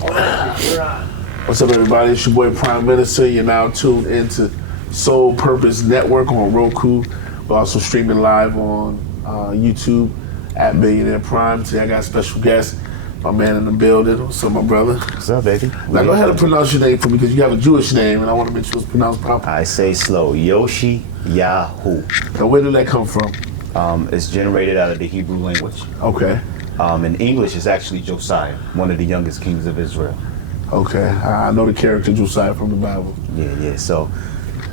What's up, everybody? It's your boy Prime Minister. You're now tuned into Soul Purpose Network on Roku. We're also streaming live on YouTube at Billionaire Pryme. Today I got a special guest, my man in the building. What's up, my brother? What's up, baby? Now go ahead and pronounce your name for me because you have a Jewish name and I want to make sure it's pronounced properly. I say slow. Yoshi Yahoo. Now where did that come from? It's generated out of the Hebrew language. Okay. In English, it's actually Josiah, one of the youngest kings of Israel. Okay. I know the character Josiah from the Bible. Yeah. So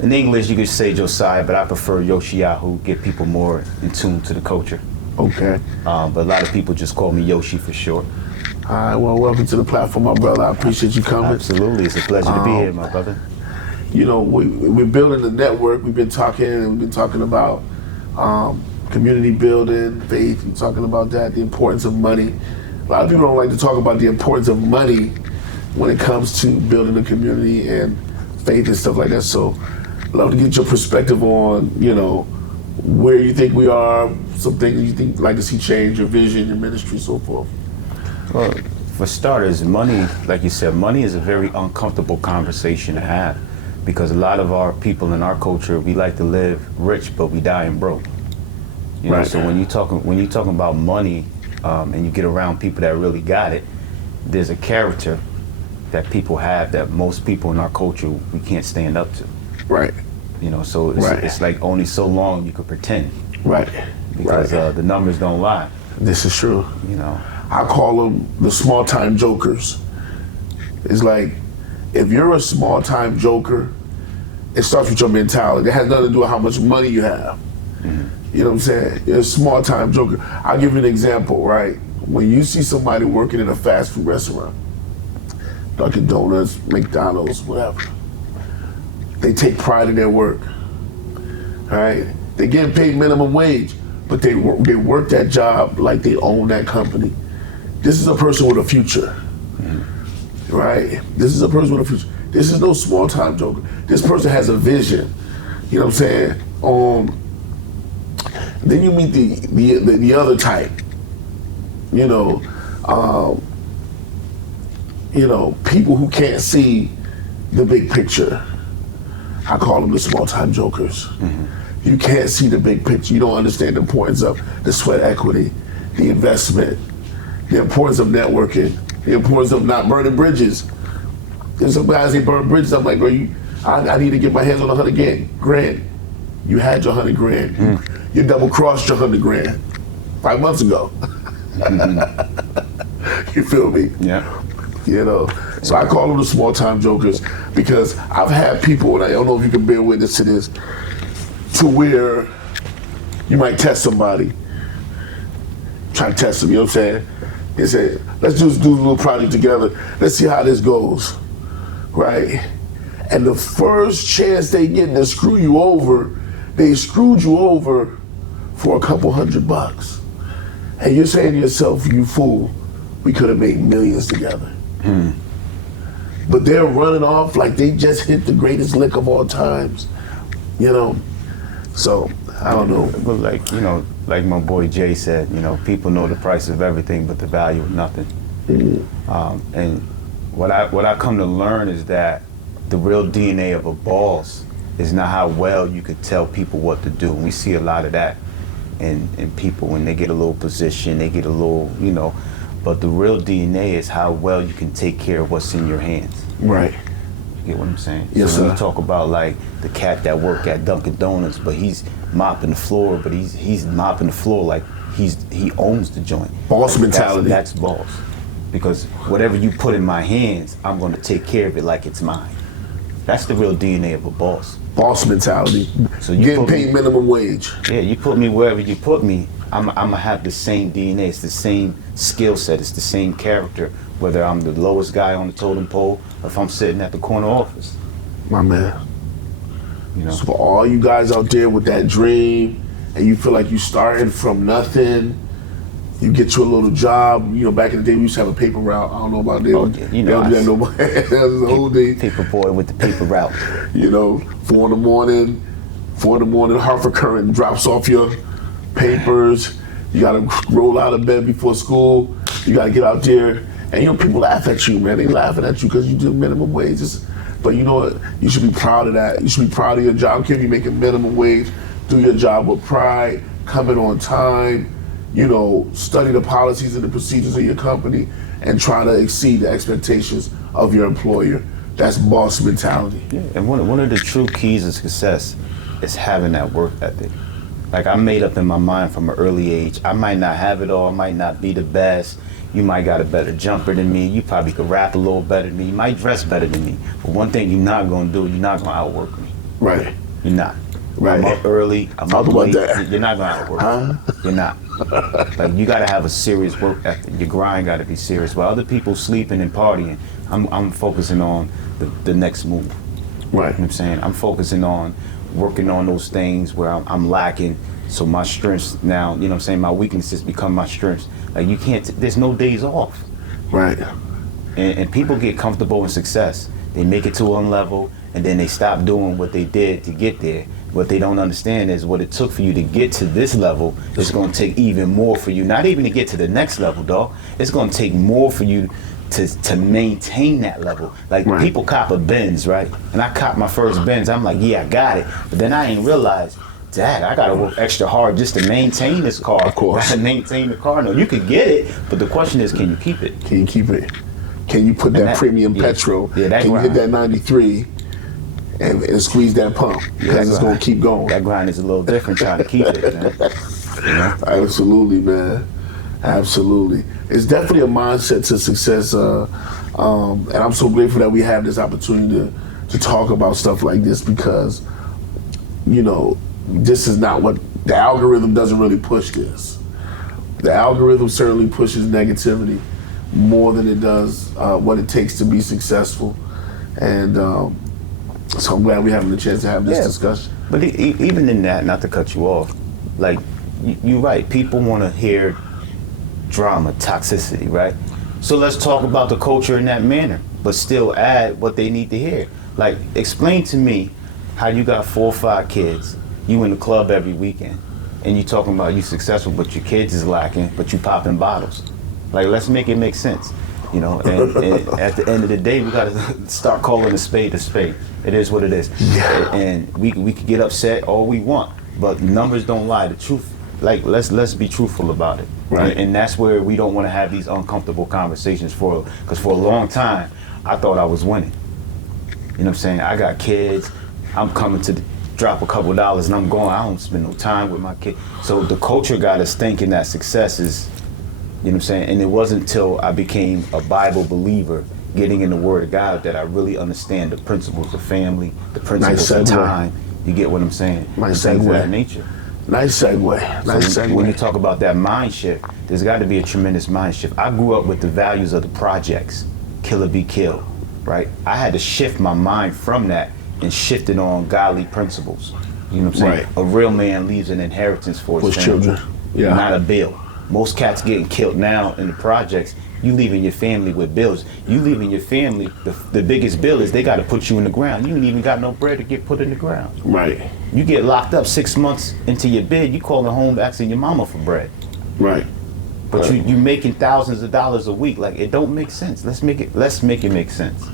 in English, you could say Josiah, but I prefer Yoshi Yahoo, get people more in tune to the culture. Okay. But a lot of people just call me Yoshi for short. All right, well, welcome to the platform, my brother. I appreciate you coming. Absolutely. It's a pleasure to be here, my brother. You know, we're building the network. We've been talking about community building, faith, and talking about that, the importance of money. A lot of people don't like to talk about the importance of money when it comes to building a community and faith and stuff like that. So I'd love to get your perspective on, you know, where you think we are, some things you think like to see change, your vision, your ministry, so forth. Well, for starters, money, like you said, money is a very uncomfortable conversation to have because a lot of our people in our culture, we like to live rich, but we die and broke. You know, right. So when you're talking about money and you get around people that really got it, there's a character that people have that most people in our culture we can't stand up to. Right. You know, so it's like only so long you could pretend. Right. Because the numbers don't lie. This is true. You know. I call them the small-time jokers. It's like, if you're a small-time joker, it starts with your mentality. It has nothing to do with how much money you have. Mm-hmm. You know what I'm saying? You're a small-time joker. I'll give you an example, right? When you see somebody working in a fast food restaurant, Dunkin' Donuts, McDonald's, whatever, they take pride in their work, all right? They get paid minimum wage, but they work that job like they own that company. This is a person with a future, right? This is a person with a future. This is no small-time joker. This person has a vision, you know what I'm saying? Then you meet the other type, you know, people who can't see the big picture. I call them the small-time jokers. Mm-hmm. You can't see the big picture. You don't understand the importance of the sweat equity, the investment, the importance of networking, the importance of not burning bridges. There's some guys, they burn bridges. I'm like, bro, I need to get my hands on 100 grand. You had your 100 grand. Mm. You double crossed your 100 grand 5 months ago. Mm-hmm. You feel me? Yeah. You know, so I call them the small-time jokers because I've had people, and I don't know if you can bear witness to this, to where you might test somebody, try to test them, you know what I'm saying? They say, let's just do a little project together. Let's see how this goes, right? And the first chance they get to screw you over, they screwed you over for a couple $100. And you're saying to yourself, you fool, we could have made millions together. Hmm. But they're running off like they just hit the greatest lick of all times, you know? So, I don't know. But like my boy Jay said, you know, people know the price of everything but the value of nothing. Mm-hmm. And what I come to learn is that the real DNA of a boss is not how well you could tell people what to do. And we see a lot of that in people when they get a little position, they get a little, you know, but the real DNA is how well you can take care of what's in your hands. Right. You get what I'm saying? Yes, so sir. we talk about like the cat that work at Dunkin' Donuts, but he's mopping the floor, but he's mopping the floor like he owns the joint. Boss mentality. That's boss. Because whatever you put in my hands, I'm gonna take care of it like it's mine. That's the real DNA of a boss. Boss mentality. So you getting paid minimum wage. Yeah, you put me wherever you put me, I'm gonna have the same DNA. It's the same skill set. It's the same character. Whether I'm the lowest guy on the totem pole or if I'm sitting at the corner office. My man. You know. So for all you guys out there with that dream, and you feel like you started from nothing, you get you a little job. You know, back in the day we used to have a paper route. I don't know about that. Oh, yeah, you know, they don't do that no more. That was the old day. Paper boy with the paper route. You know, 4 in the morning, Hartford Current drops off your papers. You gotta roll out of bed before school. You gotta get out there And people laugh at you, man. They laughing at you because you do minimum wage. But you know what? You should be proud of that. You should be proud of your job. Can you making minimum wage? Do your job with pride, coming on time, study the policies and the procedures of your company and try to exceed the expectations of your employer. That's boss mentality. Yeah, and one of the true keys of success is having that work ethic. Like, I made up in my mind from an early age, I might not have it all, I might not be the best. You might got a better jumper than me. You probably could rap a little better than me. You might dress better than me. But one thing you're not gonna do, you're not gonna outwork me. Right. You're not. Right. I'm up early, I'm up late. That. You're not gonna outwork me. You're not. Like, you gotta have a serious work ethic. Your grind gotta be serious. While other people sleeping and partying, I'm focusing on the next move. Right. You know what I'm saying? I'm focusing on working on those things where I'm lacking, so my strengths now, my weaknesses become my strengths. Like, you can't, there's no days off. Right. And people get comfortable in success. They make it to one level, and then they stop doing what they did to get there. What they don't understand is what it took for you to get to this level is going to take even more for you. Not even to get to the next level, dog. It's going to take more for you to maintain that level. Like, right. People cop a Benz, right? And I cop my first Benz. I'm like, yeah, I got it. But then I ain't realized, Dad, I gotta work extra hard just to maintain this car. Of course. To maintain the car. No, you could get it, but the question is, can you keep it? Can you keep it? Can you put that premium petrol? Yeah, can you hit that 93 and squeeze that pump? Because it's gonna keep going. That grind is a little different trying to keep it, man. Absolutely, man. Absolutely. It's definitely a mindset to success, and I'm so grateful that we have this opportunity to talk about stuff like this because, this is not what the algorithm doesn't really push this. The algorithm certainly pushes negativity more than it does what it takes to be successful. And so I'm glad we're having the chance to have this discussion. But even in that, not to cut you off, like, you're right, people want to hear drama, toxicity, right? So let's talk about the culture in that manner, but still add what they need to hear. Like, explain to me how you got 4 or 5 kids, you in the club every weekend, and you talking about you successful, but your kids is lacking, but you popping bottles. Like, let's make it make sense, and at the end of the day, we gotta start calling a spade a spade. It is what it is. Yeah. And we could get upset all we want, but numbers don't lie. The truth, like, let's be truthful about it. Right. And that's where we don't want to have these uncomfortable conversations because for a long time, I thought I was winning. You know what I'm saying? I got kids, I'm coming to drop a couple dollars and I'm going. I don't spend no time with my kid. So the culture got us thinking that success is, you know what I'm saying? And it wasn't until I became a Bible believer, getting in the Word of God, that I really understand the principles of family, the principles of time. You get what I'm saying? Nice Things of segue. that nature. Nice segue. Nice So segue. when you talk about that mind shift, there's got to be a tremendous mind shift. I grew up with the values of the projects, kill or be killed, right? I had to shift my mind from that and shift it on godly principles. You know what I'm saying? Right. A real man leaves an inheritance for his family, children. Yeah. not a bill. Most cats getting killed now in the projects, you leaving your family with bills. You leaving your family, the biggest bill is they got to put you in the ground. You ain't even got no bread to get put in the ground. Right. You get locked up 6 months into your bid, you calling home asking your mama for bread. Right. But Right. you making thousands of dollars a week. Like, it don't make sense. Let's make it make sense.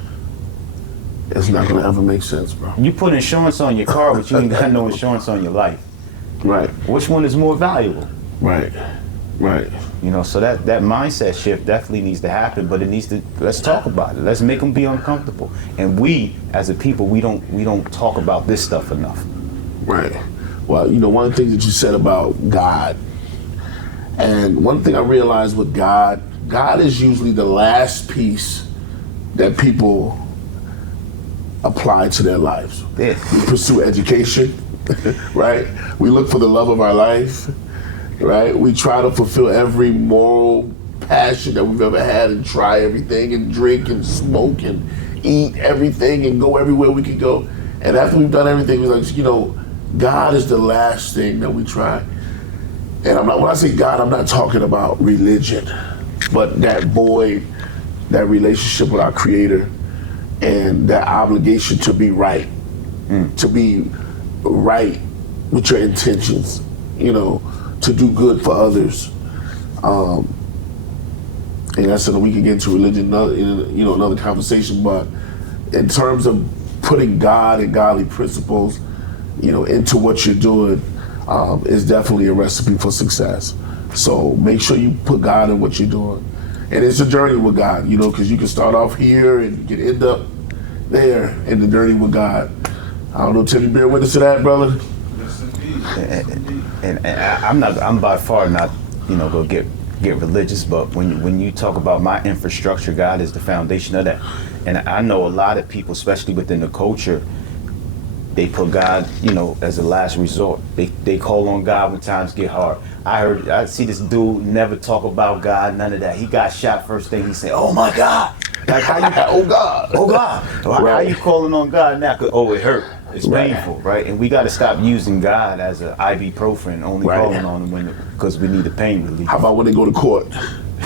It's not gonna ever make sense, bro. You put insurance on your car, but you ain't got no insurance on your life. Right. Which one is more valuable? Right. Right. So that mindset shift definitely needs to happen, but it needs to, let's talk about it. Let's make them be uncomfortable. And we, as a people, we don't talk about this stuff enough. Right. Well, one of the things that you said about God, and one thing I realized with God is usually the last piece that people apply to their lives. Yeah. We pursue education, right? We look for the love of our life, right? We try to fulfill every moral passion that we've ever had and try everything and drink and smoke and eat everything and go everywhere we can go. And after we've done everything, we're like, God is the last thing that we try. And when I say God, I'm not talking about religion, but that void, that relationship with our Creator, and that obligation to be right, to be right with your intentions, to do good for others. And that's so that we can get into religion, another conversation. But in terms of putting God and godly principles, into what you're doing, is definitely a recipe for success. So make sure you put God in what you're doing. And it's a journey with God, because you can start off here and you can end up there in the journey with God. I don't know, Tim, you bear witness to that, brother? Yes, indeed. And I'm by far not, go get religious, but when you talk about my infrastructure, God is the foundation of that. And I know a lot of people, especially within the culture, they put God, as a last resort. They call on God when times get hard. I see this dude never talk about God, none of that. He got shot first thing he said, "Oh my God." Like how you Oh God. Oh God. How you calling on God now? 'Cause, it hurt. It's Right. painful, right? And we got to stop using God as an ibuprofen, only Right. calling on him because we need the pain relief. How about when they go to court?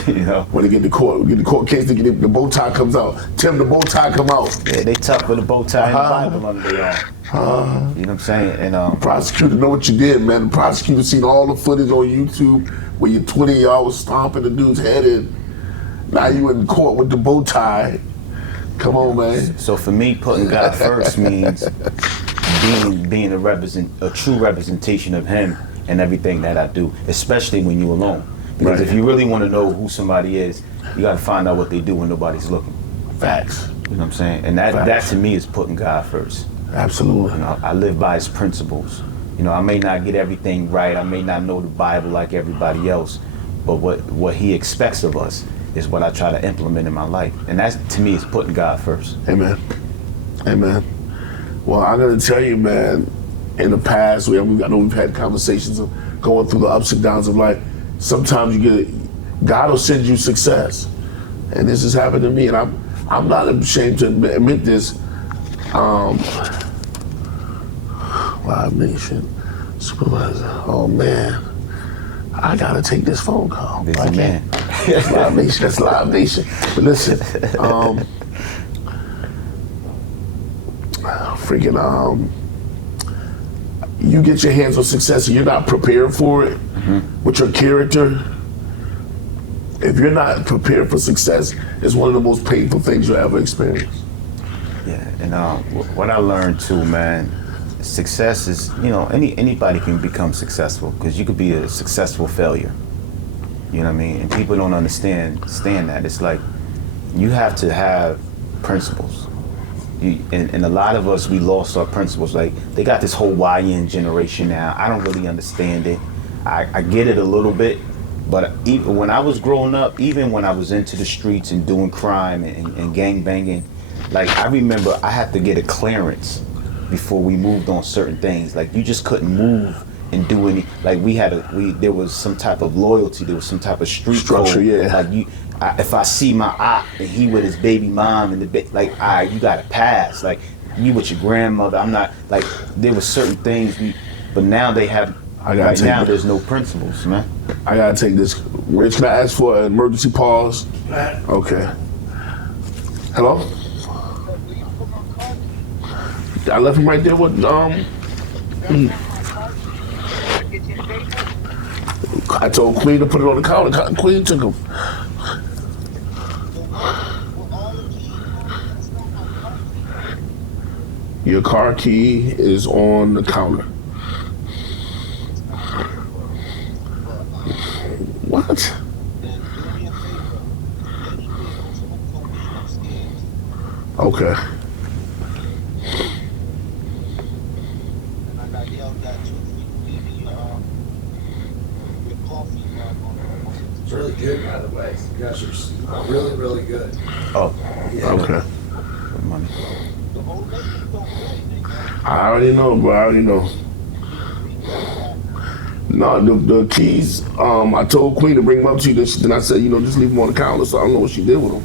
When they get to court case, the bow tie comes out. Tim, the bow tie come out. Yeah, they tough with a bow tie and the Bible under their arm. You know what I'm saying? And Prosecutor know what you did, man. The prosecutor seen all the footage on YouTube where your 20-year-old was stomping the dude's head in. Now you in court with the bow tie. Come on, man. So for me, putting God first means being a true representation of Him in everything that I do, especially when you're alone. Because if you really want to know who somebody is, you got to find out what they do when nobody's looking. Facts. You know what I'm saying? And that to me is putting God first. Absolutely. I live by His principles. I may not get everything right. I may not know the Bible like everybody else, but what He expects of us is what I try to implement in my life. And that, to me, is putting God first. Amen. Amen. Well, I'm going to tell you, man, in the past, I know we've had conversations of going through the ups and downs of life. Sometimes God will send you success. And this has happened to me, and I'm not ashamed to admit this. Live Nation supervisor. Oh, man. I got to take this phone call. Busy man. That's Live Nation. That's Live Nation. But listen, you get your hands on success and you're not prepared for it with your character. If you're not prepared for success, it's one of the most painful things you'll ever experience. Yeah, and what I learned too, man, success is, anybody can become successful because you could be a successful failure. You know what I mean? And people don't understand that. It's like you have to have principles. And a lot of us, we lost our principles. Like they got this whole YN generation now. I don't really understand it. I get it a little bit, but even when I was growing up, even when I was into the streets and doing crime and gang banging, like I remember I had to get a clearance before we moved on certain things. Like you just couldn't move and do any. Like there was some type of loyalty. There was some type of street structure. code. Yeah. Like if I see my op and he with his baby mom and you gotta pass. Like you with your grandmother. I'm not like there were certain things but now they have. Right now there's no principles, man. I gotta take this. Rich, can I ask for an emergency pause? Okay. Hello? I left him right there with I told Queen to put it on the counter. Queen took him. Your car key is on the counter. What? Okay. It's really good, by the way. You guys are really, really good. Oh, Yeah. Okay. good money. I already know, bro. I already know. No, the keys, I told Queen to bring them up to you. Then I said, just leave them on the counter. So I don't know what she did with them.